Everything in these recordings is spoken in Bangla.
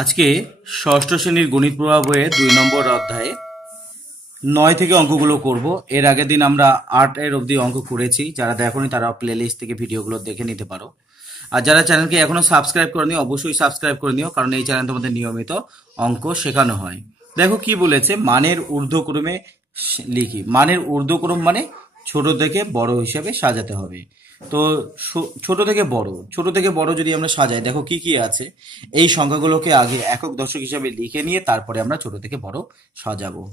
আজকে ষষ্ঠ শ্রেণীর গণিত প্রবাহ বইয়ের ২ নম্বর অধ্যায়ে ৯ থেকে অঙ্কগুলো করব। এর আগের দিন আমরা ৮ এর অবধি অঙ্ক করেছি। যারা দেখোনি তারা প্লেলিস্ট থেকে ভিডিওগুলো দেখে নিতে পারো। আর যারা চ্যানেলকে এখনো সাবস্ক্রাইব করেনি অবশ্যই সাবস্ক্রাইব করে নিও, কারণ এই চ্যানেল তোমাদের নিয়মিত অঙ্ক শেখানো হয়। দেখো কি বলেছে, মানের ঊর্ধ্বক্রমে লিখি। মানের ঊর্ধ্বক্রম মানে ছোট থেকে বড় হিসাবে সাজাতে হবে। তো ছোট থেকে বড় যদি আমরা সাজাই, দেখো কি কি আছে। এই সংখ্যাগুলোকে আগে একক দশক হিসাবে লিখে নিয়ে তারপরে আমরা ছোট থেকে বড় সাজাবো।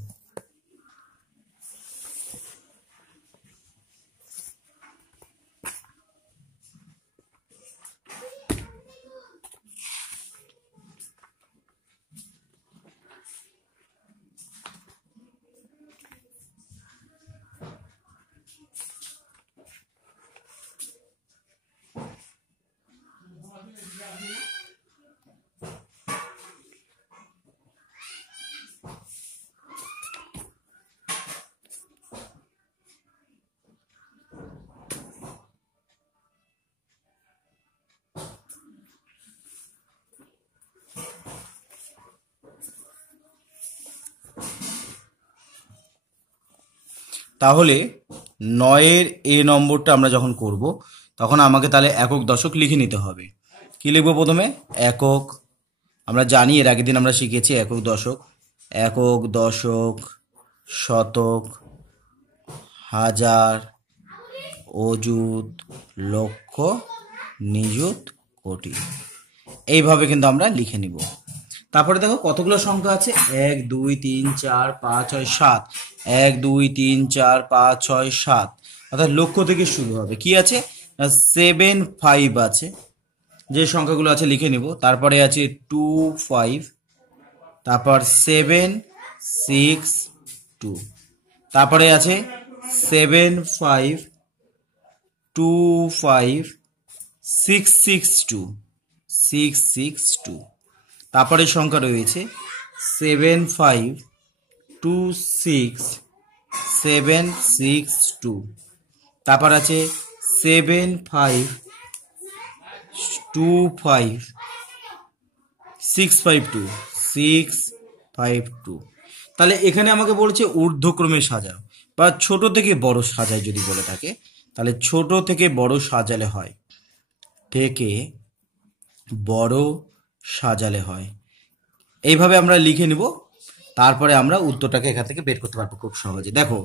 তাহলে ৯-এর এ নম্বরটা আমরা যখন করব তখন আমাকে তাহলে একক দশক লিখে নিতে হবে। কি লিখবো প্রথমে? একক। আমরা জানি এর আগের দিন আমরা শিখেছি একক দশক। একক, দশক, শতক, হাজার, অযুত, লক্ষ, নিযুত, কোটি। এইভাবে কিন্তু আমরা লিখে নিব। তারপরে দেখো কতগুলো সংখ্যা আছে, ১ ২ ৩ ৪ ৫ ৬ ৭। ১ ২ ৩ ৪ ৫ ৬ ৭, অর্থাৎ লক্ষ থেকে শুরু হবে। কি আছে? 7 5 আছে। যে সংখ্যাগুলো আছে লিখে নিব। তারপরে আছে 2 5, তারপর 7 6 2, তারপরে আছে 7 5 2 5 6 6 2 6 6 2। তারপরে সংখ্যা রয়েছে 7 5 2 6 7 6 2। তারপর আছে 7 5 2 5 6 5 2 6 5 2। তাহলে এখানে আমাকে বলছে ঊর্ধ্বক্রমে সাজাও বা ছোট থেকে বড় সাজায়। যদি বলে থাকে তাহলে ছোট থেকে বড় সাজালে হয়, থেকে বড় সাজালে হয়। এইভাবে আমরা লিখে নিব। তারপরে আমরা উত্তরটাকে এখান থেকে বের করতে পারবো খুব সহজে। দেখো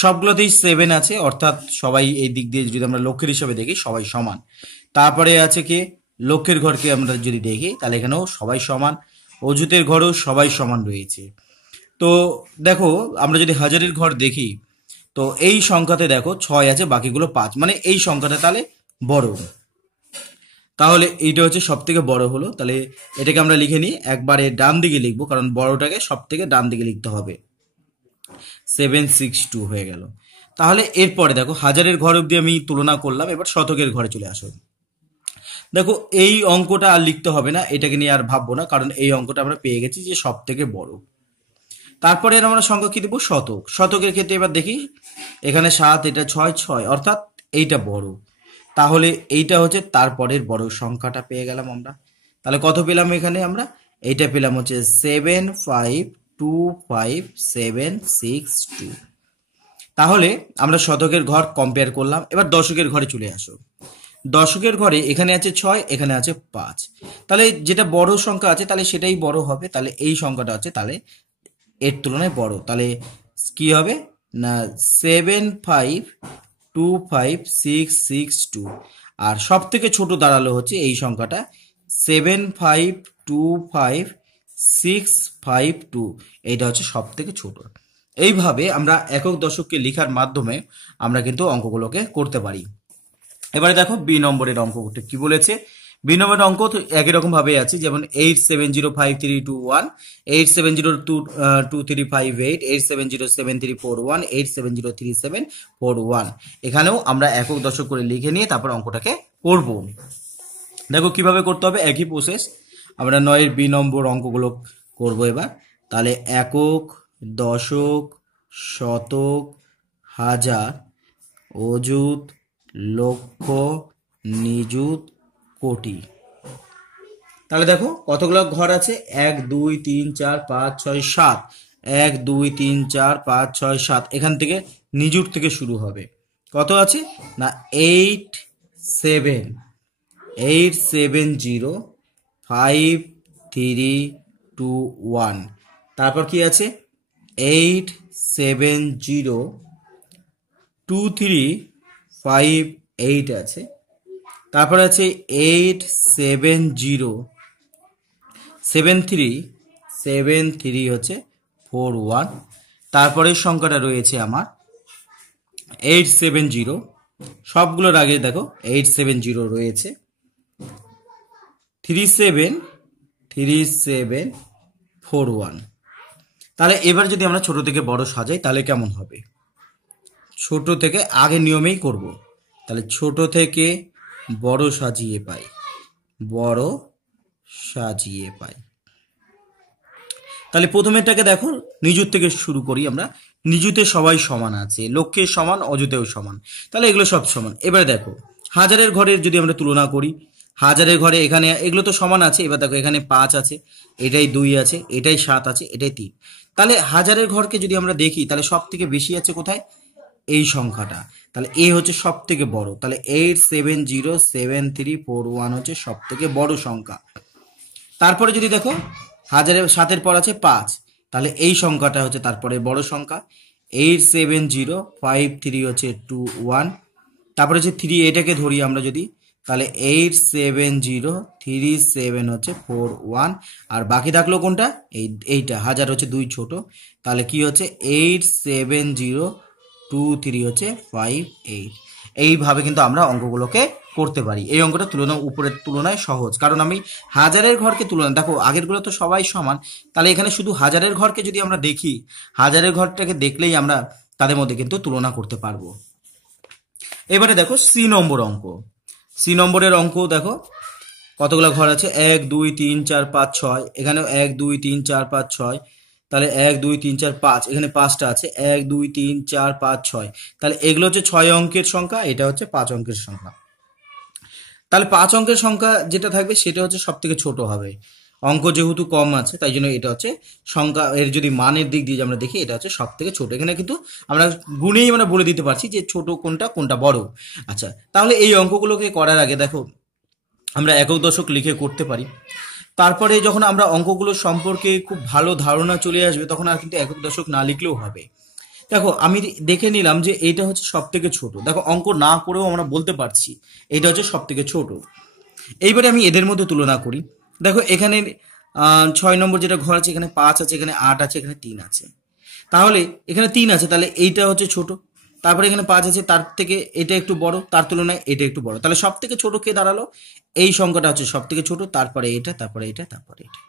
সবগুলোতেই 7 আছে, অর্থাৎ সবাই এই দিক দিয়ে যদি আমরা লক্ষ্যের হিসাবে দেখি সবাই সমান। তারপরে আছে কি, লক্ষ্যের ঘরকে আমরা যদি দেখি তাহলে এখানেও সবাই সমান। অযুতের ঘরও সবাই সমান রয়েছে। তো দেখো আমরা যদি হাজারের ঘর দেখি, তো এই সংখ্যাতে দেখো 6 আছে, বাকিগুলো 5, মানে এই সংখ্যাটা তাহলে বড়। তাহলে এইটা হচ্ছে সব থেকে বড় হলো। তাহলে এটাকে আমরা লিখে নিই, একবারে ডান দিকে লিখবো, কারণ বড়টাকে সব থেকে ডান দিকে লিখতে হবে। 7 6 2 হয়ে গেল। তাহলে এরপরে দেখো হাজারের ঘর অব্দি আমি তুলনা করলাম, এবার শতকের ঘরে চলে আসো। দেখো এই অঙ্কটা আর লিখতে হবে না, এটাকে নিয়ে আর ভাববো না, কারণ এই অঙ্কটা আমরা পেয়ে গেছি যে সব থেকে বড়। তারপরে আমরা সংখ্যা কি দেবো? শতক। শতকের ক্ষেত্রে এবার দেখি, এখানে 7, এটা 6 6, অর্থাৎ এইটা বড়। তাহলে এইটা হচ্ছে তারপরের বড় সংখ্যাটা পেয়ে গেলাম আমরা। তাহলে কত পেলাম এখানে আমরা? এইটা পেলাম হচ্ছে 7 5 2 5 7 6 2। তাহলে আমরা শতকের ঘর কম্পেয়ার করলাম। এবার দশকের ঘরে চলে আসো। দশকের ঘরে এখানে আছে 6, এখানে আছে 5। তাহলে যেটা বড় সংখ্যা আছে তাহলে সেটাই বড় হবে। তাহলে এই সংখ্যাটা আছে তাহলে এর তুলনায় বড়। তাহলে কি হবে না, 7 5 2 5 6 6 2। আর সব থেকে ছোট দাঁড়ালো হচ্ছে এই সংখ্যাটা, 7 5 2 5 6 5 2। এইটা হচ্ছে সব থেকে ছোট। এইভাবে আমরা একক দশককে লেখার মাধ্যমে আমরা কিন্তু অঙ্কগুলোকে করতে পারি। এবারে দেখো বি নম্বরের অঙ্ক করতে কি বলেছে। বি নম্বরের অঙ্ক তো একই রকম ভাবে আছে, যেমন 8705321, 8702358, 8707341, 8703741। এখানেও আমরা একক দশক করে লিখে নিয়ে তারপর অঙ্কটাকে করব। দেখো কিভাবে করতে হবে, একই প্রসেস। আমরা ৯-এর বি নম্বর অঙ্কগুলো করব এবার। তাহলে একক, দশক, শতক, হাজার, অযুত, লক্ষ, নিযুত, কোটি। তাহলে দেখো কতগুলো ঘর আছে, 1 2 3 4 5 6 7, 1 2 3 4 5 6 7, এখান থেকে নিযুত থেকে শুরু হবে। কত আছে না 8 7 8 7 0 5 3 2 1, তারপর কি আছে 8 7 0 2 3 5 8 আছে, তারপর আছে 8 7 0 7 3 7 3 হচ্ছে 4 1, তারপরে সংখ্যাটা রয়েছে আমার 8 7 0, সবগুলোর আগে দেখো 8 7 0 রয়েছে, 3 7 3 7 4 1। তাহলে এবার যদি আমরা ছোট থেকে বড় সাজাই তাহলে কেমন হবে, ছোট থেকে আগে নিয়মেই করব, তাহলে ছোট থেকে বড় সাজিয়ে পাই, বড় সাজিয়ে পাই। তাহলে প্রথমেরটাকে দেখো নিযুত থেকে শুরু করি আমরা, নিযুতে সবাই সমান আছে, লক্ষের সমান অযুতেও সমান, তাহলে এগুলো সব সমান। এবারে দেখো হাজারের ঘরের যদি আমরা তুলনা করি, হাজারের ঘরে এখানে এগুলো তো সমান আছে, এবার দেখো এখানে 5 আছে, এটাই 2 আছে, এটাই 7 আছে, এটাই 3, তাহলে হাজারের ঘরকে যদি আমরা দেখি তাহলে সব থেকে বেশি আছে কোথায়, এই সংখ্যাটা, তাহলে এ হচ্ছে সব থেকে বড়, তাহলে 8 7 0 7 3 4 1 হচ্ছে সব থেকে বড় সংখ্যা। তারপরে যদি দেখো হাজারের 7-এর পর আছে 5, তাহলে এই সংখ্যাটা হচ্ছে তারপরে বড় সংখ্যা, 8 7 0 5 3 হচ্ছে 2 1, তারপরে হচ্ছে 3, এটাকে ধরি আমরা যদি, তাহলে 8 7 0 3 7 হচ্ছে 4 1, আর বাকি থাকলো কোনটা, এইটা হাজার হচ্ছে 2 ছোট, তাহলে কি হচ্ছে 8 7 0 2 3 হচ্ছে 5 8। এইভাবে কিন্তু আমরা অঙ্কগুলোকে করতে পারি। এই অঙ্কটা তুলনা উপরের তুলনায় সহজ, কারণ আমি হাজারের ঘরকে তুলনা, দেখো আগেরগুলো তো সবাই সমান, তাহলে এখানে শুধু হাজারের ঘরকে যদি আমরা দেখি, হাজারের ঘরটাকে দেখলেই আমরা তাদের মধ্যে কিন্তু তুলনা করতে পারবো। এবারে দেখো সি নম্বর অঙ্ক, সি নম্বরের অঙ্ক দেখো কতগুলো ঘর আছে, 1 2 3 4 5 6, এখানেও 1 2 3 4 5 6, তাহলে 1 2 3 4 5, এখানে 5টা আছে, 1 2 3 4 5 6, তাহলে এগুলো হচ্ছে 6 অঙ্কের সংখ্যা, এটা হচ্ছে 5 অঙ্কের সংখ্যা। তাহলে 5 অঙ্কের সংখ্যা যেটা থাকবে সেটা হচ্ছে সব থেকে ছোট হবে, অঙ্ক যেহেতু কম আছে তাই জন্য এটা হচ্ছে সংখ্যা, এর যদি মানের দিক দিয়ে আমরা দেখি এটা হচ্ছে সব থেকে ছোট, এখানে কিন্তু আমরা গুণেই আমরা বলে দিতে পারছি যে ছোট কোনটা কোনটা বড়। আচ্ছা, তাহলে এই অঙ্কগুলোকে করার আগে দেখো আমরা একক দশক লিখে করতে পারি, তারপরে যখন আমরা অঙ্কগুলো সম্পর্কে খুব ভালো ধারণা চলে আসবে তখন আর কিন্তু একক দশক না লিখলেও হবে। দেখো আমি দেখে নিলাম যে এইটা হচ্ছে সব থেকে ছোট, দেখো অঙ্ক না করেও আমরা বলতে পারছি এইটা হচ্ছে সব থেকে ছোট। এইবারে আমি এদের মধ্যে তুলনা করি, দেখো এখানে 6 নম্বর যেটা ঘর আছে, এখানে 5 আছে, এখানে 8 আছে, এখানে 3 আছে, তাহলে এখানে 3 আছে, তাহলে এইটা হচ্ছে ছোট, তারপরে এখানে 5 আছে, তার থেকে এটা একটু বড়, তার তুলনায় এটা একটু বড়, তাহলে সব থেকে ছোট কে দাঁড়ালো, এই সংখ্যাটা হচ্ছে সব থেকে ছোট, তারপরে এটা, তারপরে এটা, তারপরে এটা।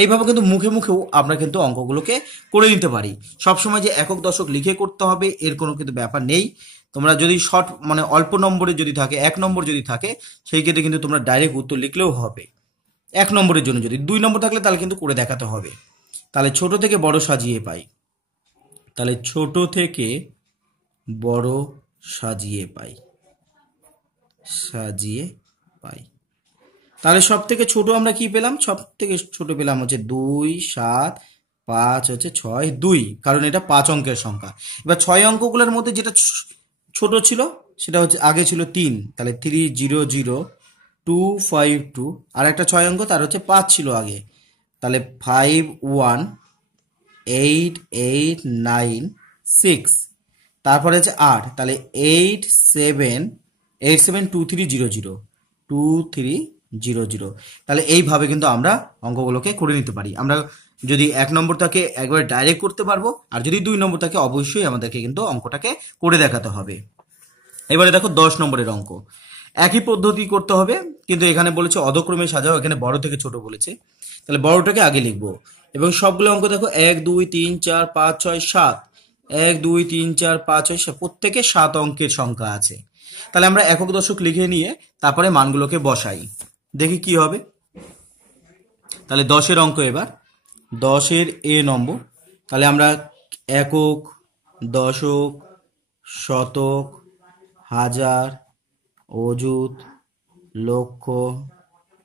এইভাবে কিন্তু মুখে মুখেও আমরা কিন্তু অঙ্কগুলোকে করে নিতে পারি, সবসময় যে একক দশক লিখে করতে হবে এর কোনো কিন্তু ব্যাপার নেই। তোমরা যদি শর্ট মানে অল্প নম্বরে যদি থাকে, 1 নম্বর যদি থাকে, সেই ক্ষেত্রে কিন্তু তোমরা ডাইরেক্ট উত্তর লিখলেও হবে। 1 নম্বরের জন্য যদি 2 নম্বর থাকলে তাহলে কিন্তু করে দেখাতে হবে। তাহলে ছোট থেকে বড় সাজিয়ে পাই, তাহলে ছোট থেকে বড় সাজিয়ে পাই, সাজিয়ে পাই। তাহলে সব থেকে ছোট আমরা কি পেলাম, সব থেকে ছোট পেলাম হচ্ছে 2 7 5 হচ্ছে 6 2, কারণ এটা 5 অঙ্কের সংখ্যা। এবার 6 অঙ্কগুলোর মধ্যে যেটা ছোট ছিল সেটা হচ্ছে আগে ছিল 3, তাহলে 3 0 0 2 5 2, আর একটা 6 অঙ্ক তার হচ্ছে 5 ছিল আগে, তাহলে 5 1 8 8 9 6, তারপরে হচ্ছে 8, তাহলে 8 7 8 7 2 3 0 0 2 3 0 0। তাহলে এইভাবে কিন্তু আমরা অঙ্কগুলোকে করে নিতে পারি। আমরা যদি 1 নম্বর থাকে একবার ডাইরেক্ট করতে পারবো, আর যদি 2 নম্বর থাকে অবশ্যই আমাদেরকে কিন্তু অঙ্কটাকে করে দেখাতে হবে। এবারে দেখো 10 নম্বরের অঙ্ক, একই পদ্ধতি করতে হবে, কিন্তু এখানে বলেছে অধক্রমে সাজাও, এখানে বড় থেকে ছোট বলেছে, তাহলে বড়টাকে আগে লিখবো। এবং সবগুলো অঙ্ক দেখো 1 2 3 4 5 6 7, 1 2 3 4 5 6 7, প্রত্যেকে 7 অঙ্কের সংখ্যা আছে। তাহলে আমরা একক দশক লিখে নিয়ে তারপরে মানগুলোকে বসাই, দেখি কি হবে। তাহলে 10-এর অঙ্ক, এবার 10-এর এ নম্বর, তাহলে আমরা একক, দশক, শতক, হাজার, অযুত, লক্ষ,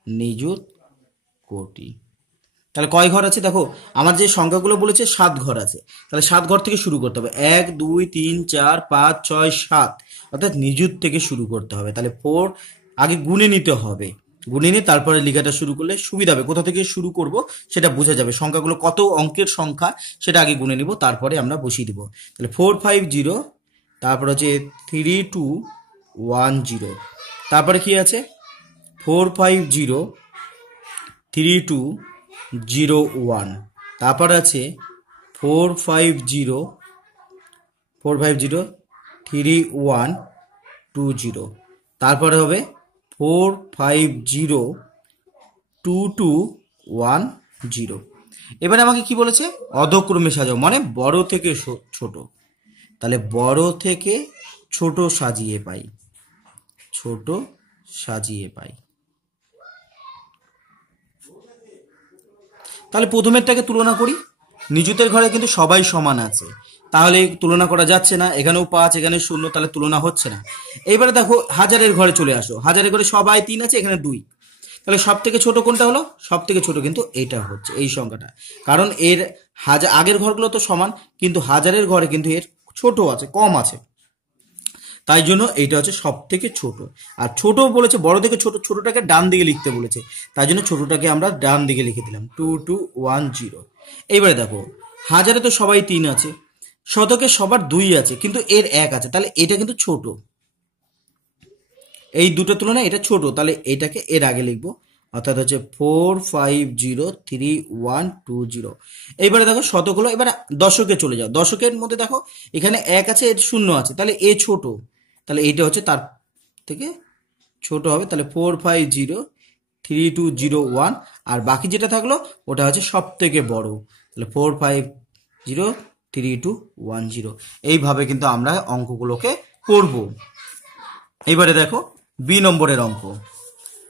নিযুত, কোটি। তাহলে কয় ঘর আছে দেখো, আমার যে সংখ্যাগুলো বলেছে 7 ঘর আছে, তাহলে 7 ঘর থেকে শুরু করতে হবে। 1 2 3 4 5 6 7, অর্থাৎ নিযুত থেকে শুরু করতে হবে। তাহলে 4 আগে গুণে নিতে হবে, গুণে নিয়ে তারপরে লেখাটা শুরু করলে সুবিধা হবে। কোথা থেকে শুরু করব সেটা বোঝা যাবে, সংখ্যাগুলো কত অঙ্কের সংখ্যা সেটা আগে গুণে নিব, তারপরে আমরা বসিয়ে দিব। তাহলে 450, তারপর হচ্ছে 3210, তারপরে কি আছে 4503201, তারপর আছে 4503120, তারপরে হবে 4502210। এবারে আমাকে কি বলেছে, অধক্রমে সাজাও, মানে বড় থেকে ছোট। তাহলে বড় থেকে ছোট সাজিয়ে পাই, ছোট সাজিয়ে পাই। তাহলে প্রথমেরটাকে তুলনা করি, নিযুতের ঘরে কিন্তু সবাই সমান আছে, তাহলে তুলনা করা যাচ্ছে না। এখানেও 5, এখানে 0, তাহলে তুলনা হচ্ছে না। এইবারে দেখো হাজারের ঘরে চলে আসো, হাজারের ঘরে সবাই 3 আছে, এখানে 2, তাহলে সব থেকে ছোট কোনটা হলো, সব থেকে ছোট কিন্তু এটা হচ্ছে এই সংখ্যাটা, কারণ এর আগের ঘরগুলো তো সমান, কিন্তু হাজারের ঘরে কিন্তু এর ছোট আছে, কম আছে, তাই জন্য এইটা হচ্ছে সব থেকে ছোট। আর ছোট বলেছে বড় থেকে ছোট, ছোটটাকে ডান দিকে লিখতে বলেছে, তাই জন্য ছোটটাকে আমরা ডান দিকে লিখে দিলাম 2210। এইবারে দেখো হাজারে তো সবাই 3 আছে, শতকে সবার 2 আছে, কিন্তু এর 1 আছে, তাহলে এটা কিন্তু ছোট, এই দুটো তুলনায় এটা ছোট, তাহলে এটাকে এর আগে লিখবো, অর্থাৎ হচ্ছে 4503120। এইবারে দেখো শতক হলো, এবারে দশকে চলে যাও, দশকের মধ্যে দেখো এখানে 1 আছে, এর 0 আছে, তাহলে এ ছোট, তাহলে এইটা হচ্ছে তার থেকে ছোট হবে, তাহলে 4503201, আর বাকি যেটা থাকলো ওটা হচ্ছে সব থেকে বড়, তাহলে 4503210। এইভাবে কিন্তু আমরা অঙ্কগুলোকে করব। এবারে দেখো বি নম্বরের অঙ্ক।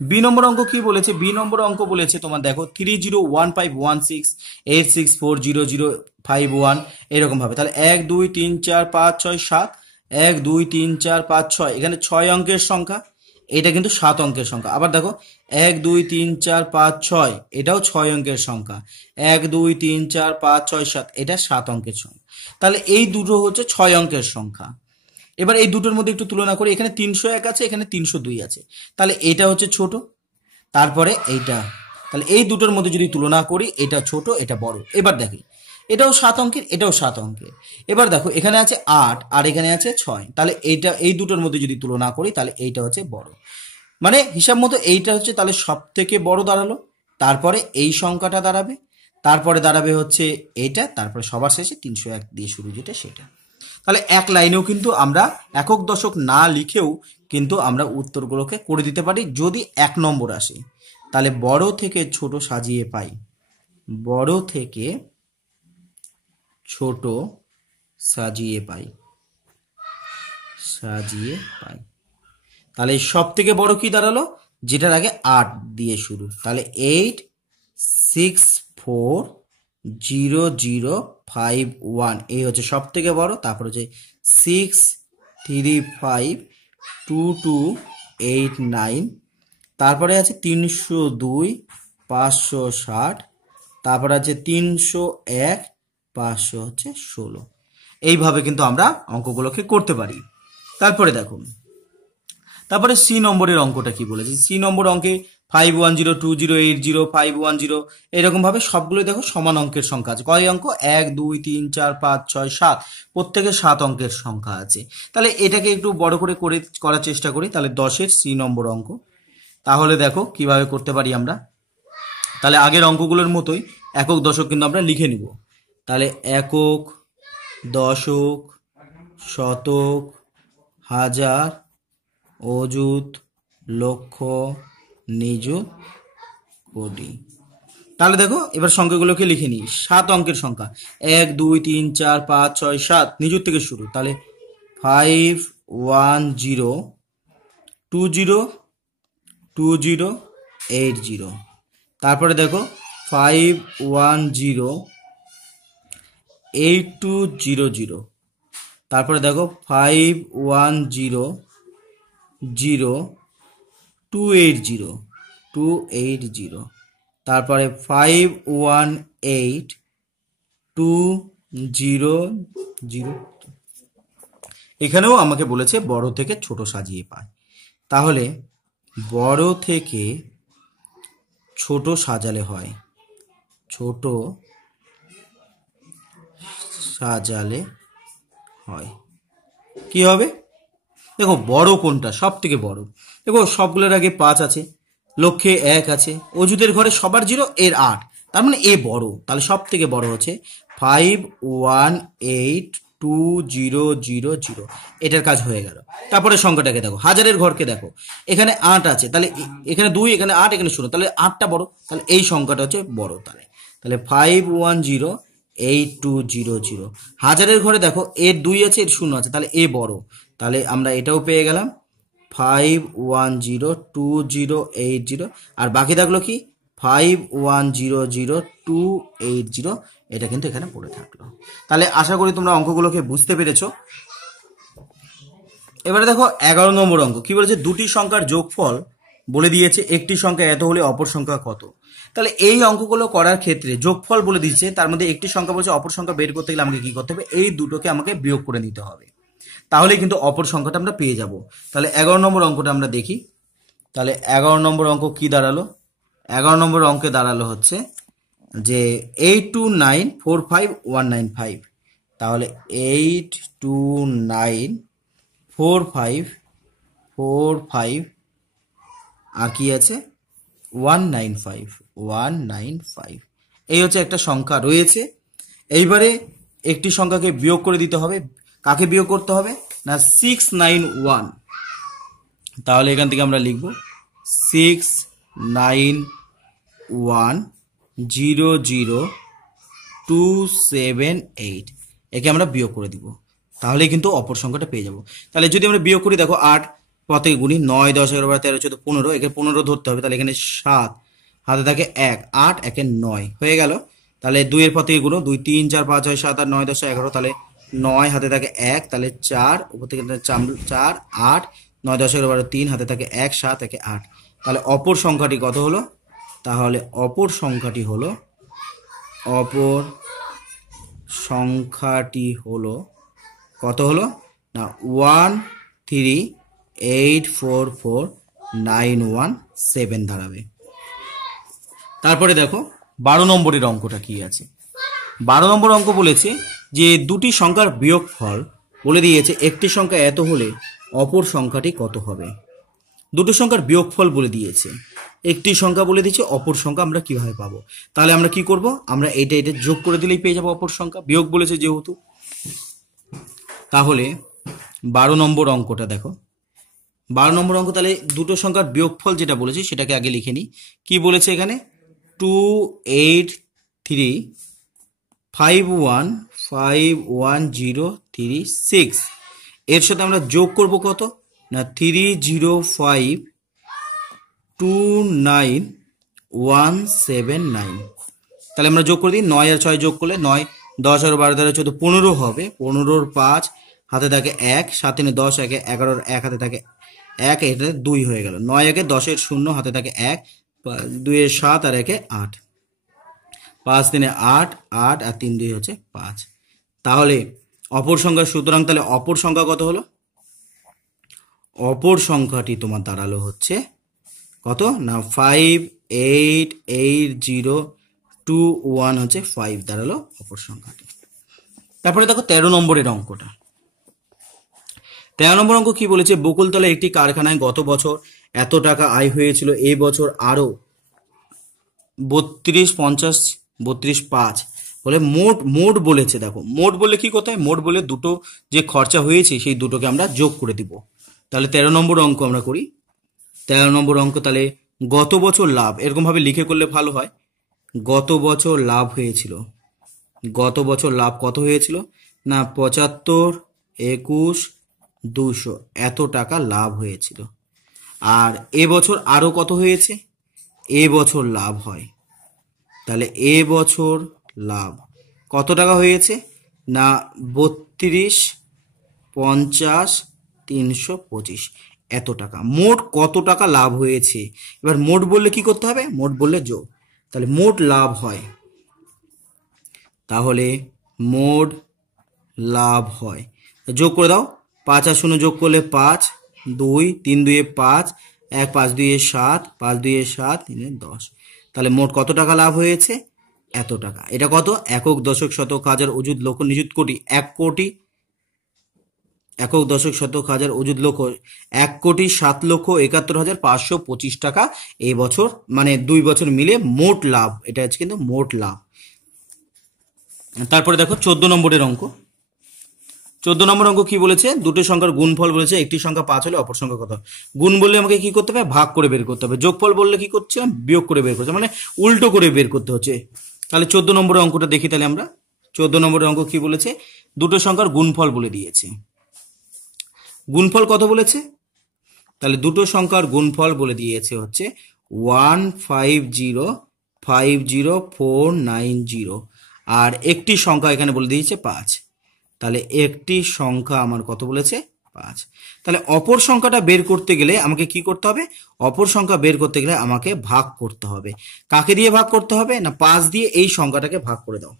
বি নম্বর অঙ্ক কি বলেছে, বি নম্বর অঙ্ক বলেছে তোমার দেখো 301516864005 এরকম ভাবে, তাহলে 1 2 3 4 5 6 7, 1 2 3 4 5 6, এখানে 6 অঙ্কের সংখ্যা, এটা কিন্তু 7 অঙ্কের সংখ্যা। আবার দেখো 1 2 3 4 5 6, এটাও 6 অঙ্কের সংখ্যা, 1 2 3 4 5 6 7, এটা 7 অঙ্কের সংখ্যা। তাহলে এই দুটো হচ্ছে 6 অঙ্কের সংখ্যা। এবার এই দুটোর মধ্যে একটু তুলনা করি, এখানে 301 আছে, এখানে 302 আছে, তাহলে এটা হচ্ছে ছোট, তারপরে এইটা, তাহলে এই দুটোর মধ্যে যদি তুলনা করি, এটা ছোট এটা বড়। এবার দেখি এটাও 7 অঙ্কের, এটাও 7 অঙ্কের। এবার দেখো এখানে আছে 8 আর এখানে আছে 6, তাহলে এইটা এই দুটোর মধ্যে যদি তুলনা করি, তাহলে এইটা হচ্ছে বড়, মানে হিসাব মতো এইটা হচ্ছে তাহলে সব থেকে বড় দাঁড়ালো, তারপরে এই সংখ্যাটা দাঁড়াবে, তারপরে দাঁড়াবে হচ্ছে এইটা, তারপরে সবার শেষে 301 দিয়ে শুরু যেটা সেটা। তাহলে এক লাইনেও কিন্তু আমরা একক দশক না লিখেও কিন্তু আমরা উত্তরগুলোকে করে দিতে পারি, যদি 1 নম্বর আসে। তাহলে বড় থেকে ছোট সাজিয়ে পাই, বড় থেকে ছোট সাজিয়ে পাই, সাজিয়ে পাই। তাহলে সব থেকে বড় কি দাঁড়ালো, যেটার আগে 8 দিয়ে শুরু, তাহলে 8640051, এই হচ্ছে সব থেকে বড়। তারপর হচ্ছে 6352289, তারপরে আছে 302 560, তারপরে আছে 301 500 হচ্ছে 16। এইভাবে কিন্তু আমরা অঙ্কগুলোকে করতে পারি। তারপরে দেখুন, তারপরে সি নম্বরের অঙ্কটা কি বলেছে, সি নম্বর অঙ্কে 5102080510, এরকম ভাবে সবগুলো দেখো সমান অঙ্কের সংখ্যা আছে। কয় অঙ্ক, 1 2 3 4 5 6 7, প্রত্যেকে 7 অঙ্কের সংখ্যা আছে। তাহলে এটাকে একটু বড় করে করার চেষ্টা করি, তাহলে 10-এর সি নম্বর অঙ্ক। তাহলে দেখো কিভাবে করতে পারি আমরা, তাহলে আগের অঙ্কগুলোর মতোই একক দশক কিন্তু আমরা লিখে নিব। তাহলে একক, দশক, শতক, হাজার, অযুত, লক্ষ, নিযুত, কোটি। তাহলে দেখো এবার সংখ্যাগুলোকে লিখে নিই। 7 অঙ্কের সংখ্যা, 1 2 3 4 5 6 7, নিযুত থেকে শুরু, তাহলে 51020280। তারপরে দেখো 5108200, তারপরে দেখো 510280, তারপরে 518200। এখানেও আমাকে বলেছে বড় থেকে ছোট সাজিয়ে পায়। তাহলে বড় থেকে ছোট সাজালে হয়, ছোট সাজালে হয় কি হবে? দেখো বড় কোনটা, সব থেকে বড়। দেখো সবগুলোর আগে 5 আছে, লক্ষ্যে 1 আছে, অজুদের ঘরে সবার 0, এর 8, তার মানে এ বড়। তাহলে সব থেকে বড় হচ্ছে 518200। এটার কাজ হয়ে গেল। তারপরে সংখ্যাটাকে দেখো, হাজারের ঘরকে দেখো, এখানে 8 আছে, তাহলে এখানে 2, এখানে 8, এখানে 0, তাহলে 8টা বড়, তাহলে এই সংখ্যাটা হচ্ছে বড়। তাহলে 51082000। হাজারের ঘরে দেখো এর 2 আছে, এর 0 আছে, তাহলে এ বড়, তাহলে আমরা এটাও পেয়ে গেলাম 510280। আর বাকি থাকলো কি 51000280, এটা কিন্তু এখানে পড়ে থাকলো। তাহলে আশা করি তোমরা অঙ্কগুলোকে বুঝতে পেরেছো। এবারে দেখো 11 নম্বর অঙ্ক কি বলেছে, দুটি সংখ্যার যোগফল বলে দিয়েছে, একটি সংখ্যা এত হলে অপর সংখ্যা কত। তাহলে এই অঙ্কগুলো করার ক্ষেত্রে যোগফল বলে দিচ্ছে, তার মধ্যে একটি সংখ্যা বলছে, অপর সংখ্যা বের করতে গেলে আমাকে কি করতে হবে, এই দুটোকে আমাকে বিয়োগ করে নিতে হবে, তাহলে কিন্তু অপর সংখ্যাটা আমরা পেয়ে যাব। তাহলে 11 নম্বর অঙ্কটা আমরা দেখি। তাহলে 11 নম্বর অঙ্ক কি দাঁড়ালো? 11 নম্বর অঙ্কে দাঁড়ালো হচ্ছে যে 82945195। তাহলে 829454 আর কি আছে 195 এই হচ্ছে একটা সংখ্যা রয়েছে। এইবারে একটি সংখ্যাকে বিয়োগ করে দিতে হবে। কাকে বিয়োগ করতে হবে না 691। তাহলে এখান থেকে আমরা লিখব 691000278। একে আমরা বিয়োগ করে দিব, তাহলে কিন্তু অপর সংখ্যাটা পেয়ে যাব। তাহলে যদি আমরা বিয়োগ করি, দেখো 8 পথে গুণি 9 10 11 12 13 14 15, একে 15 ধরতে হবে, তাহলে এখানে 7 হাতে থাকে 1, 8 1 9 হয়ে গেল। তাহলে 2 এর পথে গুণো 2 3 4 5 6 7 8 9 10 11, তাহলে 9 হাতে থাকে 1, তাহলে 4 উপর থেকে 4 8 9 10 11 12 3 হাতে থাকে 1 7 1 8। তাহলে অপর সংখ্যাটি কত হলো? তাহলে অপর সংখ্যাটি কত হলো না 1384491 দাঁড়াবে। তারপরে দেখো 12 নম্বরের অঙ্কটা কি আছে। 12 নম্বর অঙ্ক বলেছে যে দুটি সংখ্যার বিয়োগফল বলে দিয়েছে, একটি সংখ্যা এত হলে অপর সংখ্যাটি কত হবে। দুটো সংখ্যার বিয়োগফল বলে দিয়েছে, একটি সংখ্যা বলে দিয়েছে, অপর সংখ্যা আমরা কিভাবে পাবো। তাহলে আমরা কি করব, আমরা এটা যোগ করে দিলেই পেয়ে যাবো অপর সংখ্যা, বিয়োগ বলেছে যেহেতু। তাহলে 12 নম্বর অঙ্কটা দেখো, 12 নম্বর অঙ্ক, তাহলে দুটো সংখ্যার বিয়োগফল যেটা বলেছে সেটাকে আগে লিখে নিই। কি বলেছে এখানে 28351511036, এর সাথে আমরা যোগ করব কত না 30529179। তাহলে আমরা যোগ করে দিই, 9 আর 6 যোগ করলে 9 10 আর 12 13 14 15 হবে, 15 5 হাতে থাকে 1, 7 10 1 11 1 হাতে থাকে 1, এটা 2 হয়ে গেল, 9 1 10 0 হাতে থাকে 1, 2 7 আর 1 8, 5 3 8 8 আর 3 2 হচ্ছে 5। তাহলে অপর সংখ্যা, সুতরাং তাহলে অপর সংখ্যা কত হলো? অপর সংখ্যাটি তোমার দাঁড়ালো হচ্ছে কত না 588021 হচ্ছে 5 দাঁড়ালো অপর সংখ্যাটি। তারপরে দেখো 13 নম্বরের অঙ্কটা। 13 নম্বর অঙ্ক কি বলেছে, বকুলতলা একটি কারখানায় গত বছর এত টাকা আয় হয়েছিল, এই বছর আরো 32.50 বলে মোট বলেছে। দেখো মোট বলে কি করতে হয়, মোট বলে দুটো যে খরচা হয়েছে সেই দুটোকে আমরা যোগ করে দিব। তাহলে 13 নম্বর অঙ্ক আমরা করি। 13 নম্বর অঙ্ক, তাহলে গত বছর লাভ, এরকম ভাবে লিখে করলে ভালো হয়। গত বছর লাভ হয়েছিল, গত বছর লাভ কত হয়েছিল না 75 21 200, এত টাকা লাভ হয়েছিল। আর এবছর আরো কত হয়েছে, এবছর লাভ হয়, তাহলে এবছর লাভ কত টাকা হয়েছে না 32 50 325, এত টাকা। মোট কত টাকা লাভ হয়েছে, এবার মোট বললে কি করতে হবে, মোট বললে যোগ। তাহলে মোট লাভ হয়, তাহলে মোট লাভ হয়। যোগ করে দাও, 5 আর 0 যোগ করলে 5, 2, 3 2 5, 1 5 2 7, 5 2 7, 3 10। তাহলে মোট কত টাকা লাভ হয়েছে? এত টাকা। এটা কত? একক, দশক, শতক, হাজার, অযুত, লক্ষ, নিযুত, কোটি। 1 কোটি, একক, দশক, শতক, হাজার, অযুত, লক্ষ, 1,07,71,525 টাকা এই বছর, মানে 2 বছর মিলে মোট লাভ। এটা হচ্ছে কিন্তু মোট লাভ। তারপরে দেখো 14 নম্বরের অঙ্ক। 14 নম্বর অঙ্ক কি বলেছে? দুটো সংখ্যার গুণফল বলেছে, একটি সংখ্যা 5 হলে অপর সংখ্যা কত? গুণ বললে আমাকে কি করতে হবে? ভাগ করে বের করতে হবে। যোগফল বললে কি করছে? বিয়োগ করে বের করছে, মানে উল্টো করে বের করতে হচ্ছে। তাহলে 14 নম্বরের অঙ্কটা দেখি। তাহলে আমরা 14 নম্বরের অঙ্ক কি বলেছে? দুটো সংখ্যার গুণফল বলে দিয়েছে। গুণফল কত বলেছে? তাহলে দুটো সংখ্যার গুণফল বলে দিয়েছে হচ্ছে 150,50490, আর একটি সংখ্যা এখানে বলে দিয়েছে 5। তাহলে একটি সংখ্যা আমার কত বলেছে? 5। তাহলে অপর সংখ্যাটা বের করতে গেলে আমাকে কি করতে হবে? অপর সংখ্যা বের করতে গেলে আমাকে ভাগ করতে হবে। কাকে দিয়ে ভাগ করতে হবে? না 5 দিয়ে এই সংখ্যাটাকে ভাগ করে দাও।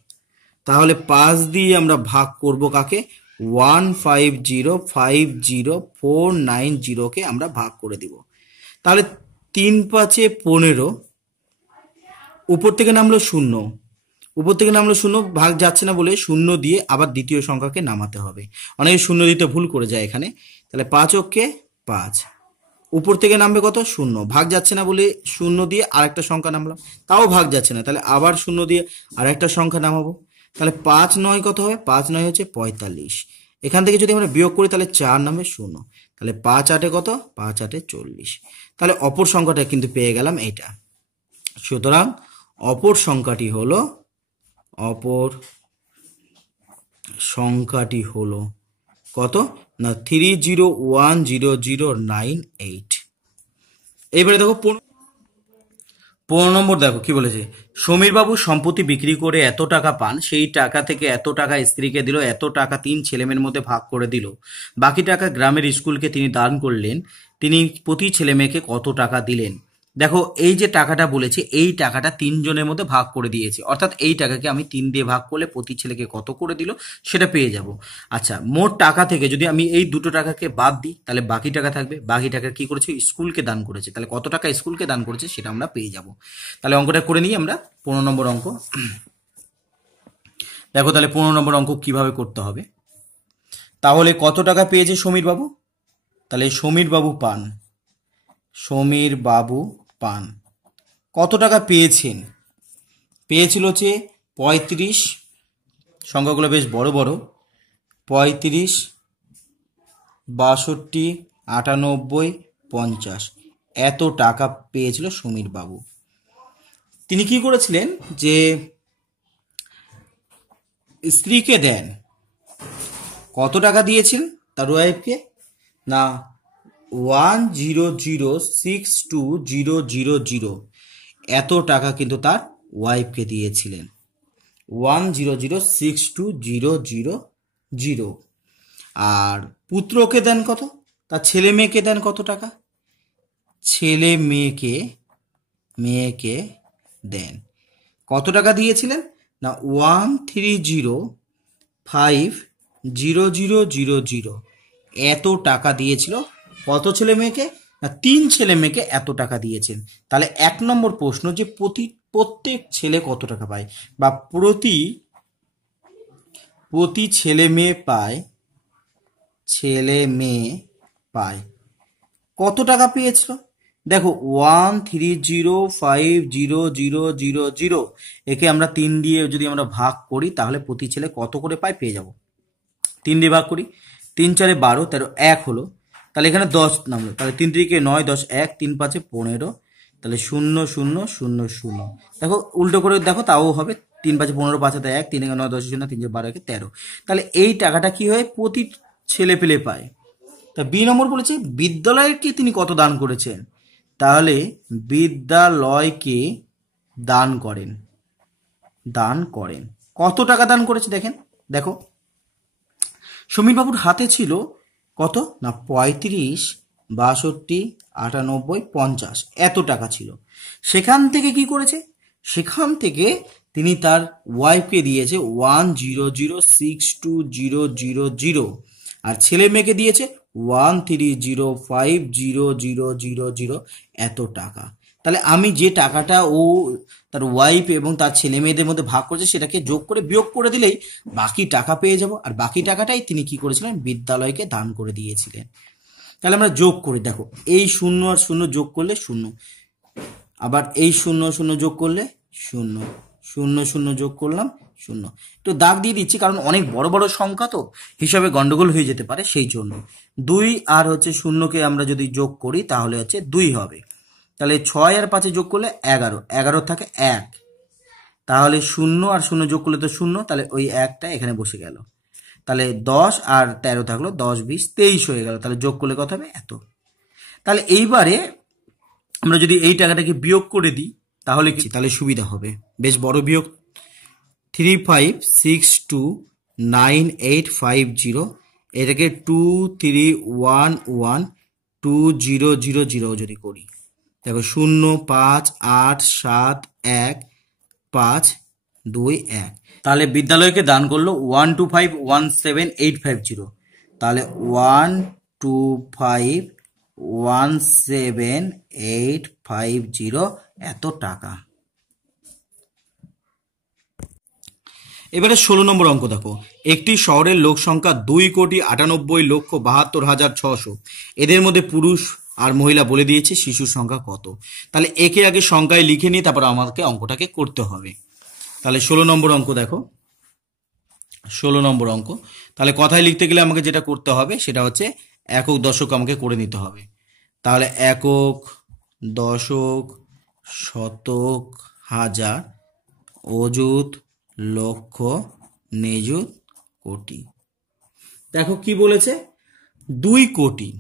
তাহলে 5 দিয়ে আমরা ভাগ করব কাকে? 150,50490 কে আমরা ভাগ করে দিব। তাহলে 3 5 15, উপর থেকে নামলো 0, উপর থেকে নামলো 0, ভাগ যাচ্ছে না বলে 0 দিয়ে আবার দ্বিতীয় সংখ্যাকে নামাতে হবে। অনেকে 0 দিতে ভুল করে যায় এখানে। তাহলে 5 অক্ষে 5, উপর থেকে নামবে কত? 0, ভাগ যাচ্ছে না বলে 0 দিয়ে আরেকটা সংখ্যা নামলাম, তাও ভাগ যাচ্ছে না, তাহলে আবার 0 দিয়ে আরেকটা সংখ্যা নামাবো। তাহলে 5 9 কত হবে? 5 9 হচ্ছে 45। এখান থেকে যদি আমরা বিয়োগ করি তাহলে 4 নামে 0, তাহলে 5 8 কত? 5 8 40। তাহলে অপর সংখ্যাটা কিন্তু পেয়ে গেলাম এইটা। সুতরাং অপর সংখ্যাটি হলো, অপর সংখ্যাটি হলো কত? না 3010098। এইবারে দেখো 15 নম্বর। দেখো কি বলেছে? সমীর বাবু সম্পত্তি বিক্রি করে এত টাকা পান, সেই টাকা থেকে এত টাকা স্ত্রীকে দিল, এত টাকা 3 ছেলেমেয়ের মধ্যে ভাগ করে দিল, বাকি টাকা গ্রামের স্কুলকে তিনি দান করলেন, তিনি প্রতি ছেলে মেয়েকে কত টাকা দিলেন? দেখো এই যে টাকাটা বলেছে, এই টাকাটা 3 জনের মধ্যে ভাগ করে দিয়েছে, অর্থাৎ এই টাকাকে আমি 3 দিয়ে ভাগ করলে প্রতি ছেলেকে কত করে দিল সেটা পেয়ে যাব। আচ্ছা, মোট টাকা থেকে যদি আমি এই দুটো টাকাকে বাদ দিই তাহলে বাকি টাকা থাকবে। বাকি টাকা কি করেছে? স্কুলকে দান করেছে। তাহলে কত টাকা স্কুলকে দান করেছে সেটা আমরা পেয়ে যাব। তাহলে অঙ্কটা করে নিই আমরা। 15 নম্বর অঙ্ক। দেখো তাহলে 15 নম্বর অঙ্ক কিভাবে করতে হবে। তাহলে কত টাকা পেয়েছে সমীর বাবু? তাহলে সমীর বাবু পান, সমীর বাবু পান কত টাকা পেয়েছেন? পেয়েছিল হচ্ছে 35, সংখ্যাগুলো বেশ বড় বড়, 35, 62, 98, 50, এত টাকা পেয়েছিল সমীর বাবু। তিনি কি করেছিলেন? যে স্ত্রীকে দেন, কত টাকা দিয়েছেন তার ওয়াইফকে? না 100,62,000, এত টাকা কিন্তু তার ওয়াইফকে দিয়েছিলেন। 100,62,000। আর পুত্রকে দেন কত? তার ছেলে মেয়েকে দেন কত টাকা? ছেলে মেয়েকে দেন কত টাকা দিয়েছিলেন? না 130,500,000, এত টাকা দিয়েছিল। কত ছেলে মেয়েকে? না 3 ছেলে মেয়েকে এত টাকা দিয়েছেন। তাহলে 1 নম্বর প্রশ্ন যে প্রত্যেক ছেলে কত টাকা পায়, বা প্রতি ছেলে মেয়ে কত টাকা পেয়েছিল? দেখো 130,500,000, একে আমরা 3 দিয়ে যদি আমরা ভাগ করি তাহলে প্রতি ছেলে কত করে পায় পেয়ে যাব। 3 দিয়ে ভাগ করি, 3 4 12, 13, 1 হলো। তাহলে এখানে 10 নামলো, তাহলে 3 3 9 10 1, 3 5 15, তাহলে 0 0 0 0। দেখো উল্টো করে দেখো তাও হবে, 3 5 15, 5 7 1, 3 9 10 0, 3 12 13। তাহলে এই টাকাটা কি হয়? প্রতি ছেলে পেলে পায়। তা বি নম্বর বলেছে বিদ্যালয়কে তিনি কত দান করেছেন? তাহলে বিদ্যালয়কে দান করেন কত টাকা দান করেছে? দেখো সমীর বাবুর হাতে ছিল কত? না 35, 62, 98, 50, এত টাকা ছিল। সেখান থেকে কি করেছে? সেখান থেকে তিনি তার ওয়াইফকে দিয়েছে 100620000, আর ছেলে মেয়েকে দিয়েছে 130500000 এত টাকা। তাহলে আমি যে টাকাটা ও তার ওয়াইফ এবং তার ছেলে মেয়েদের মধ্যে ভাগ করেছে সেটাকে যোগ করে বিয়োগ করে দিলেই বাকি টাকা পেয়ে যাব, আর বাকি টাকাটাই তিনি কি করেছিলেন, বিদ্যালয়কে দান করে দিয়েছিলেন। তাহলে আমরা যোগ করি, দেখো এই 0 আর 0 যোগ করলে 0, আবার এই 0 0 যোগ করলে 0, 0 0 যোগ করলাম 0। একটু দাগ দিয়ে দিচ্ছি কারণ অনেক বড় বড় সংখ্যা তো হিসাবে গন্ডগোল হয়ে যেতে পারে, সেই জন্য। 2 আর হচ্ছে 0কে আমরা যদি যোগ করি তাহলে হচ্ছে 2 হবে। তাহলে 6 আর 5 যোগ করলে 11, 11 থাকে 1, তাহলে 0 আর 0 যোগ করলে তো 0, তাহলে ওই 1টা এখানে বসে গেল। তাহলে 10 আর 13 থাকলো, 10 20 23 হয়ে গেল। তাহলে যোগ করলে কত হবে, এত। তাহলে এইবারে আমরা যদি এই টাকাটাকে বিয়োগ করে দিই তাহলে সুবিধা হবে, বেশ বড় বিয়োগ। 35629850, এটাকে 23112000 যদি করি, দেখো 0 5 8 7 1 5 2 1, তাহলে বিদ্যালয়কে দান করলো 12517,850। তাহলে 12517,850 এত টাকা। এবারে 16 নম্বর অঙ্ক দেখো, একটি শহরের লোক সংখ্যা 2,98,72,600, এদের মধ্যে পুরুষ আর মহিলা বলে দিয়েছে, শিশুর সংখ্যা কত। তাহলে একে আগে সংখ্যায় লিখে নিয়ে তারপর আমাকে অঙ্কটাকে করতে হবে। তাহলে 16 নম্বর অঙ্ক দেখো, 16 নম্বর অঙ্ক। তাহলে কথায় লিখতে গেলে আমাকে যেটা করতে হবে সেটা হচ্ছে একক দশক আমাকে করে নিতে হবে। তাহলে একক, দশক, শতক, হাজার, অযুত, লক্ষ, নিযুত, কোটি। দেখো কি বলেছে, 2 কোটি,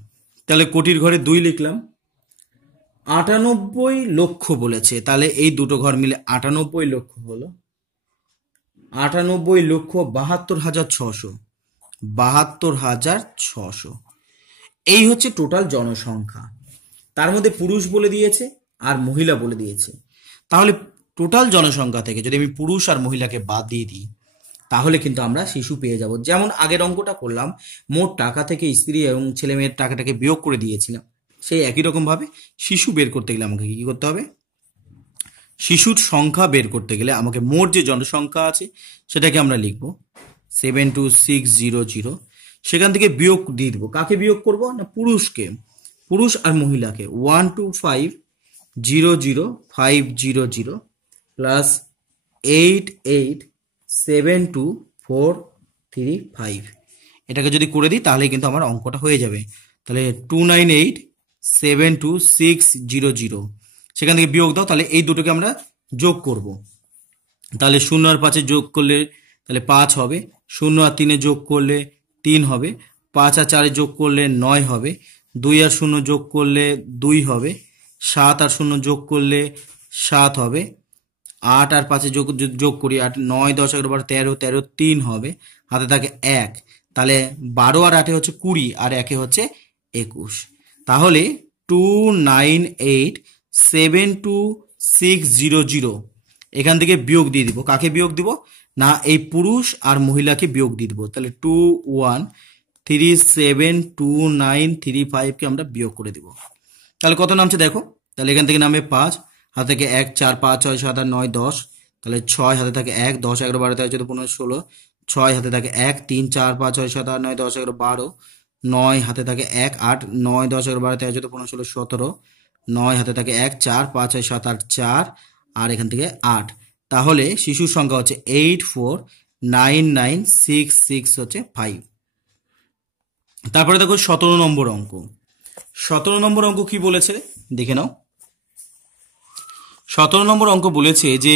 তাহলে কোটির ঘরে 2 লিখলাম। 98 লক্ষ বলেছে, তাহলে এই দুটো ঘর মিলে 98 লক্ষ হলো। 98,72,600, 72,600, এই হচ্ছে টোটাল জনসংখ্যা। তার মধ্যে পুরুষ বলে দিয়েছে আর মহিলা বলে দিয়েছে। তাহলে টোটাল জনসংখ্যা থেকে যদি আমি পুরুষ আর মহিলাকে বাদ দিয়ে দিই তাহলে কিন্তু আমরা শিশু পেয়ে যাব। যেমন আগের অঙ্কটা করলাম, মোট টাকা থেকে স্ত্রী এবং ছেলে মেয়ের টাকাটাকে বিয়োগ করে দিয়েছিলাম, সেই একই রকম ভাবে শিশু বের করতে গেলে আমাকে কি করতে হবে, শিশুর সংখ্যা বের করতে গেলে আমাকে মোট যে জনসংখ্যা আছে সেটাকে আমরা লিখব 72600, সেখান থেকে বিয়োগ দিয়ে দেবো। কাকে বিয়োগ করব না, পুরুষকে, পুরুষ আর মহিলাকে। 12500,500 প্লাস 8872,435, এটাকে যদি করে দিই তাহলে কিন্তু আমার অঙ্কটা হয়ে যাবে। তাহলে 298,72,600, সেখান থেকে বিয়োগ দাও, তাহলে এই দুটোকে আমরা যোগ করব। তাহলে 0 আর 5 যোগ করলে তাহলে 5 হবে, 0 আর 3 যোগ করলে 3 হবে, 5 আর 4 যোগ করলে 9 হবে, 2 আর 0 যোগ করলে 2 হবে, 7 আর 0 যোগ করলে 7 হবে, 8 আর 5 যোগ করি 8, 9 10 11 12 13, 13 3 হবে, হাতে থাকে 1, তাহলে 12 আর 8 হচ্ছে 20 আর 1 হচ্ছে 21। তাহলে 298,72,600, এখান থেকে বিয়োগ দিয়ে দিব। কাকে বিয়োগ দিব না, এই পুরুষ আর মহিলাকে বিয়োগ দিয়ে দিব। তাহলে 21372935 কে আমরা বিয়োগ করে দিব। তাহলে কত নামছে দেখো, তাহলে এখান থেকে নামে 5, হাতে থেকে 1 4 5 6 7 8 9 10, তাহলে 6 হাতে থাকে 1 10 11 12 13 14 15 16, 6 হাতে থাকে 1 3 4 5 6 7 8 9 10 11 12, 9 হাতে থাকে 1 8 9 10 11 12 13 14 15 16 17, 9 হাতে থাকে 1 4 5 6 7 8 4, আর এখান থেকে 8। তাহলে শিশুর সংখ্যা হচ্ছে 849966 হচ্ছে 5। তারপরে দেখো 17 নম্বর অঙ্ক। 17 নম্বর অঙ্ক কি বলেছে দেখে নাও। 17 নম্বর অঙ্ক বলেছে যে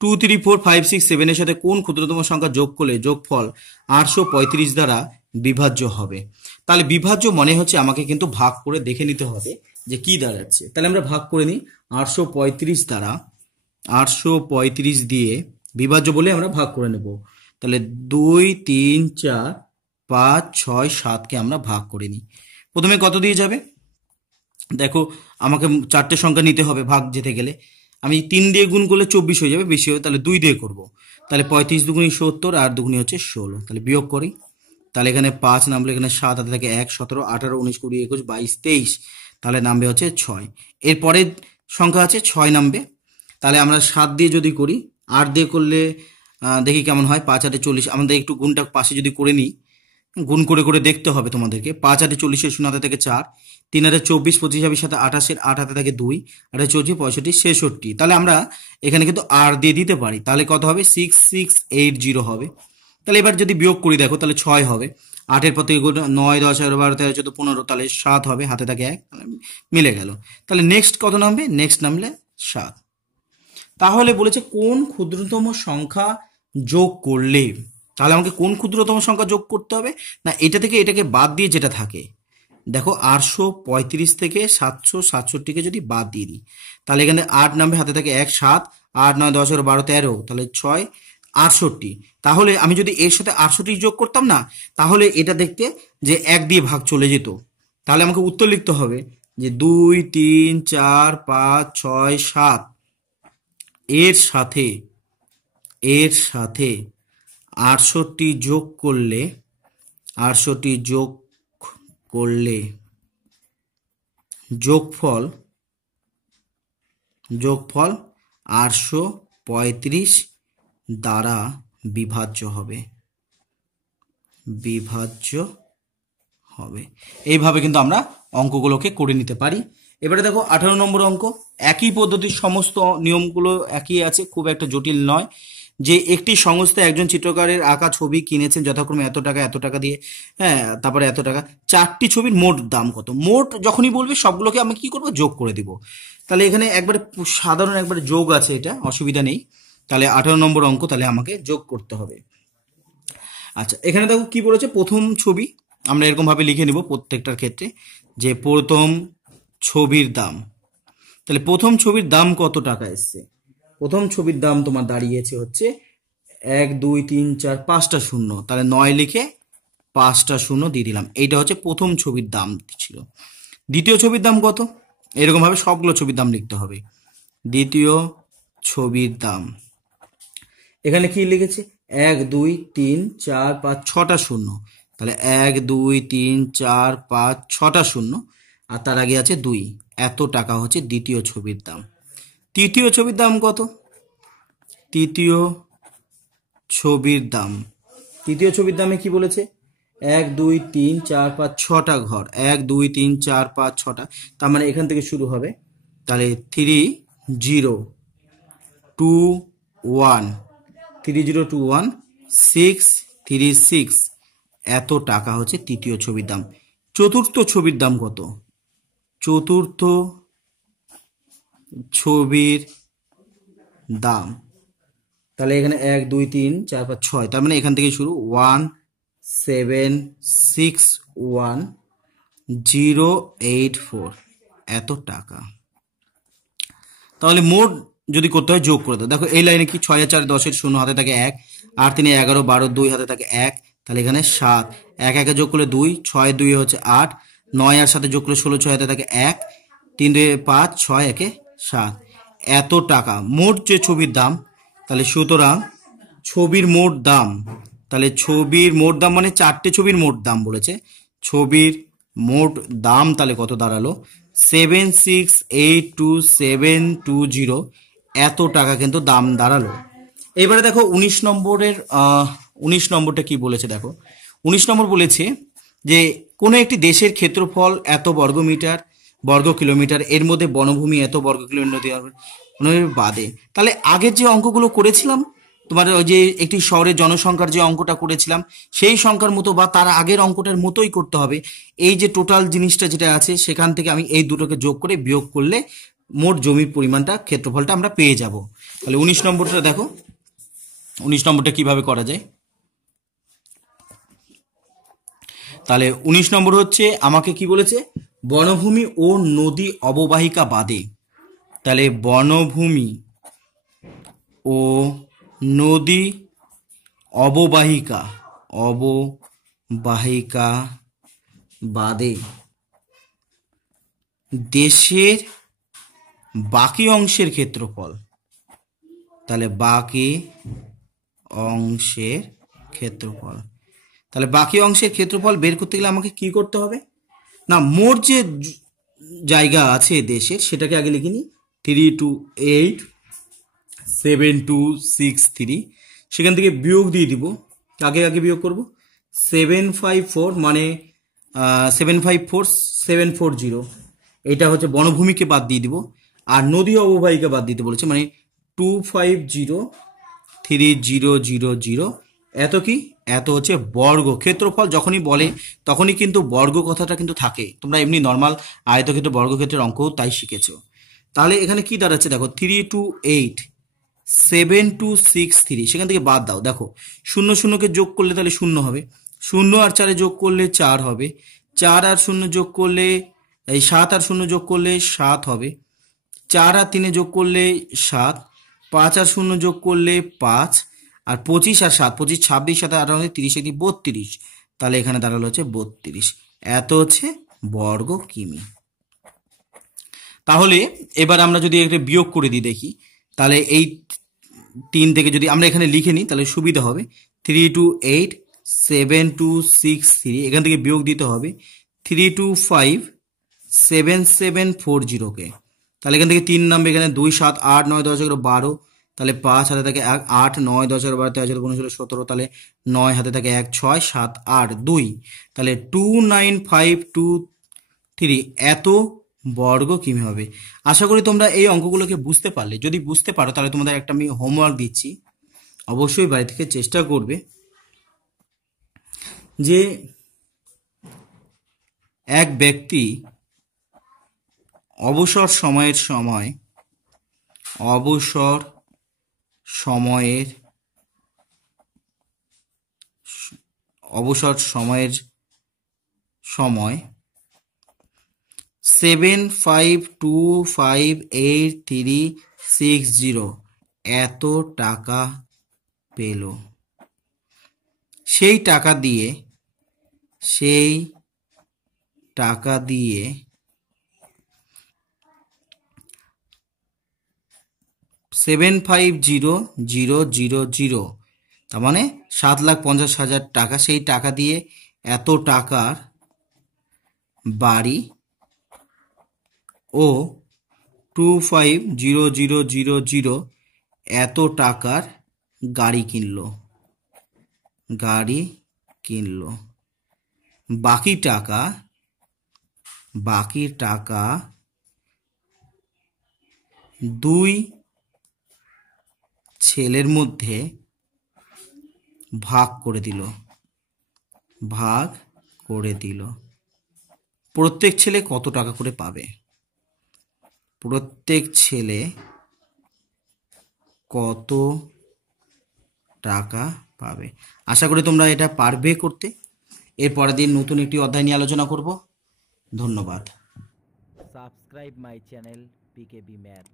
2 3 4 5 6 7 এর সাথে কোন ক্ষুদ্রতম সংখ্যা যোগ করলে যোগফল 835 দ্বারা বিভাজ্য হবে। তাহলে বিভাজ্য মনে হচ্ছে আমাকে কিন্তু ভাগ করে দেখে নিতে হবে যে কি দাঁড়াচ্ছে। তাহলে আমরা ভাগ করে নিই 835 দ্বারা, 835 দিয়ে বিভাজ্য বলে আমরা ভাগ করে নেব। তাহলে 2 3 4 5 6 7কে আমরা ভাগ করে নিই। প্রথমে কত দিয়ে যাবে, দেখো আমাকে 4টে সংখ্যা নিতে হবে ভাগ যেতে গেলে। আমি 3 দিয়ে গুণ করলে 24 হয়ে যাবে, বেশি হবে, তাহলে 2 দিয়ে করব। তাহলে 35 দুগুণী 70 আর দুগুণী হচ্ছে 16। তাহলে বিয়োগ করি, তাহলে এখানে 5 নামলে এখানে 7 হাতে থাকে 1, 17, 18, 19, 20, 21, 22, 23, তাহলে নামবে হচ্ছে 6। এরপরের সংখ্যা আছে 6 নামবে। তাহলে আমরা 7 দিয়ে যদি করি, 8 দিয়ে করলে দেখি কেমন হয়। 5 8 40, আমাদের একটু গুণটা পাশে যদি করে নিই, গুণ করে করে দেখতে হবে তোমাদেরকে। 5 8 40, 0 হাতে থাকে 4, 3 হাতে 24, 25 হবে 7, 28, 8 হাতে থাকে 2, 8 24, 65, 66। তাহলে আমরা এখানে কিন্তু আর দিয়ে দিতে পারি, তাহলে কত হবে? 6680 হবে। তাহলে এবার যদি বিয়োগ করি দেখো, তাহলে 6 হবে। 8-এর পর থেকে 9, 10, 11, 12, 13, 14, 15, তাহলে 7 হবে, হাতে থাকে 1, মিলে গেল। তাহলে নেক্সট কত নামবে? নেক্সট নামলে 7। তাহলে বলেছে কোন ক্ষুদ্রতম সংখ্যা যোগ করলে, তাহলে আমাকে কোন ক্ষুদ্রতম সংখ্যা যোগ করতে হবে না, এটা থেকে এটাকে বাদ দিয়ে যেটা থাকে। দেখো 835 থেকে 767কে যদি বাদ দিয়ে দিই, তাহলে এখানে 8 নামবে, হাতে থাকে 1, 7, 8, 9, 10, 11, 12, 13, তাহলে 6, 68। তাহলে আমি যদি এর সাথে 68 যোগ করতাম না, তাহলে এটা দেখতে যে 1 দিয়ে ভাগ চলে যেত। তাহলে আমাকে উত্তর লিখতে হবে যে 2, 3, 4, 5, 6, 7 এর সাথে 68 যোগ করলে যোগফল 835 দ্বারা বিভাজ্য হবে। এইভাবে কিন্তু আমরা অঙ্কগুলোকে করে নিতে পারি। এবারে দেখো 18 নম্বর অঙ্ক। একই পদ্ধতির সমস্ত নিয়মগুলো একই আছে, খুব একটা জটিল নয়। যে একটি সংস্থা একজন চিত্রকারের আঁকা ছবি কিনেছেন যথাক্রমে এত টাকা দিয়ে, হ্যাঁ, তারপরে এত টাকা। 4টি ছবির মোট দাম কত? মোট যখনই বলবে সবগুলোকে আমি কি করব? যোগ করে দিব। তাহলে এখানে একবারে সাধারণ একবারে যোগ আছে, এটা অসুবিধা নেই। তাহলে 18 নম্বর অঙ্ক, তাহলে আমাকে যোগ করতে হবে। আচ্ছা, এখানে দেখো কি বলেছে, প্রথম ছবি আমরা এরকম ভাবে লিখে নিব প্রত্যেকটার ক্ষেত্রে, যে প্রথম ছবির দাম। তাহলে প্রথম ছবির দাম কত টাকা এসছে? প্রথম ছবির দাম তোমার দাঁড়িয়েছে হচ্ছে 1 2 3 4 5টা শূন্য, তাহলে 9 লিখে 5টা শূন্য দিয়ে দিলাম। এইটা হচ্ছে প্রথম ছবির দাম ছিল। দ্বিতীয় ছবির দাম কত? এরকম ভাবে সবগুলো ছবির দাম লিখতে হবে। দ্বিতীয় ছবির দাম এখানে কি লিখেছে? 1 2 3 4 5 6টা শূন্য, তাহলে 1 2 3 4 5 6টা শূন্য, আর তার আগে আছে 2। এত টাকা হচ্ছে দ্বিতীয় ছবির দাম। তৃতীয় ছবির দাম কত? তৃতীয় ছবির দামে কি বলেছে? 1 2 3 4 5 6টা ঘর, 1 2 3 4 5 6টা, তার মানে এখান থেকে শুরু হবে। তাহলে 3 0 2 1 3 0 2 1 6 3 6, এত টাকা হচ্ছে তৃতীয় ছবির দাম। চতুর্থ ছবির দাম কত? চতুর্থ ছবির দাম, তাহলে এখানে 1 2 3 4 5 6, তার মানে এখান থেকে শুরু 1 7 6 1 0 8 4, এত টাকা। তাহলে মোট যদি করতে হয় যোগ করে দাও। দেখো এই লাইনে কি 6 আর 4 10 শূন্য, হাতে থাকে 1, 8 3 11 12 2 হাতে থাকে 1, তাহলে এখানে 7, 1 1 যোগ করলে 2, 6 2 হচ্ছে 8, 9 আর 7 যোগ করলে 16, 6 হাতে থাকে 1, 3 2 5, 6 1 7, এত টাকা মোট যে ছবির দাম। তাহলে সুতরাং ছবির মোট দাম, তাহলে ছবির মোট দাম মানে 4টে ছবির মোট দাম বলেছে, ছবির মোট দাম তাহলে কত দাঁড়ালো? 7682720, এত টাকা কিন্তু দাম দাঁড়ালো। এবারে দেখো 19 নম্বরটা কি বলেছে দেখো। 19 নম্বর বলেছে যে কোনো একটি দেশের ক্ষেত্রফল এত বর্গ কিলোমিটার, এর মধ্যে বনভূমি এত বর্গ কিলোমিটার বাদে। তাহলে আগের যে অঙ্কগুলো করেছিলাম তোমার, ওই যে একটি শহরের জনসংখ্যার যে অঙ্কটা করেছিলাম সেই সংখ্যার মতো বা তার আগের অঙ্কটার মতোই করতে হবে। এই যে টোটাল জিনিসটা যেটা আছে সেখান থেকে আমি এই দুটোকে যোগ করে বিয়োগ করলে মোট জমির পরিমাণটা, ক্ষেত্রফলটা আমরা পেয়ে যাব। তাহলে 19 নম্বরটা দেখো, 19 নম্বরটা কিভাবে করা যায়। তাহলে 19 নম্বর হচ্ছে আমাকে কি বলেছে? বনভূমি ও নদী অববাহিকা বাদে। তাহলে বনভূমি ও নদী অববাহিকা বাদে দেশের বাকি অংশের ক্ষেত্রফল, তাহলে বাকি অংশের ক্ষেত্রফল, তাহলে বাকি অংশের ক্ষেত্রফল বের করতে গেলে আমাকে কি করতে হবে না, মোট যে জায়গা আছে দেশের সেটাকে আগে লিখে নিই, 3287263, সেখান থেকে বিয়োগ দিয়ে দিব, আগে আগে বিয়োগ করব 754, মানে 754740, এটা হচ্ছে বনভূমিকে বাদ দিয়ে দিব, আর নদী অববাহিকা বাদ দিতে বলেছে, মানে 250300, এত কি, এত হচ্ছে বর্গ ক্ষেত্রফল। যখনই বলে তখনই কিন্তু বর্গ কথাটা কিন্তু থাকে, তোমরা এমনি নর্মাল আয়তক্ষেত্র বর্গক্ষেত্রের অঙ্কও তাই শিখেছো। তাহলে এখানে কি দাঁড়াচ্ছে দেখো, 3287263, সেখান থেকে বাদ দাও, দেখো শূন্য শূন্যকে যোগ করলে তাহলে শূন্য হবে, শূন্য আর চারে যোগ করলে 4 হবে, 4 আর শূন্য যোগ করলে, এই 7 আর শূন্য যোগ করলে 7 হবে, 4 আর 3 যোগ করলে 7, 5 আর শূন্য যোগ করলে 5, আর 25 আর 7, 25 26 সাথে 18 30 32, তাহলে এখানে দাঁড়ালো হচ্ছে 32, এত হচ্ছে বর্গ কিমি। তাহলে এবার আমরা যদি একটা বিয়োগ করে দিই দেখি, তাহলে এই 3 থেকে যদি আমরা এখানে লিখে নিই তাহলে সুবিধা হবে, 3287263, এখান থেকে বিয়োগ দিতে হবে 3257740কে, তাহলে এখান থেকে 3 নামবে, এখানে 2 7 8 9 10 11 12, তাহলে 5 হাতে থাকে 8 9 10 11 12 13 14 15 16 17, তাহলে 9 হাতে থাকে 1 6 7 8 2, তাহলে 29523, এত বর্গ কিমি হবে। আশা করি তোমরা এই অঙ্কগুলোকে বুঝতে পারলে, যদি বুঝতে পারো তাহলে তোমাদের একটা আমি হোমওয়ার্ক দিচ্ছি, অবশ্যই বাড়ি থেকে চেষ্টা করবে যে এক ব্যক্তি অবসর সময়ের সময় 75258360 এত টাকা পেল, সেই টাকা দিয়ে 75000, তার মানে 7,50,000 টাকা, সেই টাকা দিয়ে এত টাকার বাড়ি ও 250000 এত টাকার গাড়ি কিনলো, বাকি টাকা 2 ছেলের মধ্যে ভাগ করে দিল। প্রত্যেক ছেলে কত টাকা করে পাবে? প্রত্যেক ছেলে কত টাকা পাবে? আশা করি তোমরা এটা পারবে করতে। এর পরের দিন নতুন একটি অধ্যায় নিয়ে আলোচনা করব। ধন্যবাদ। Subscribe my channel PKB Math.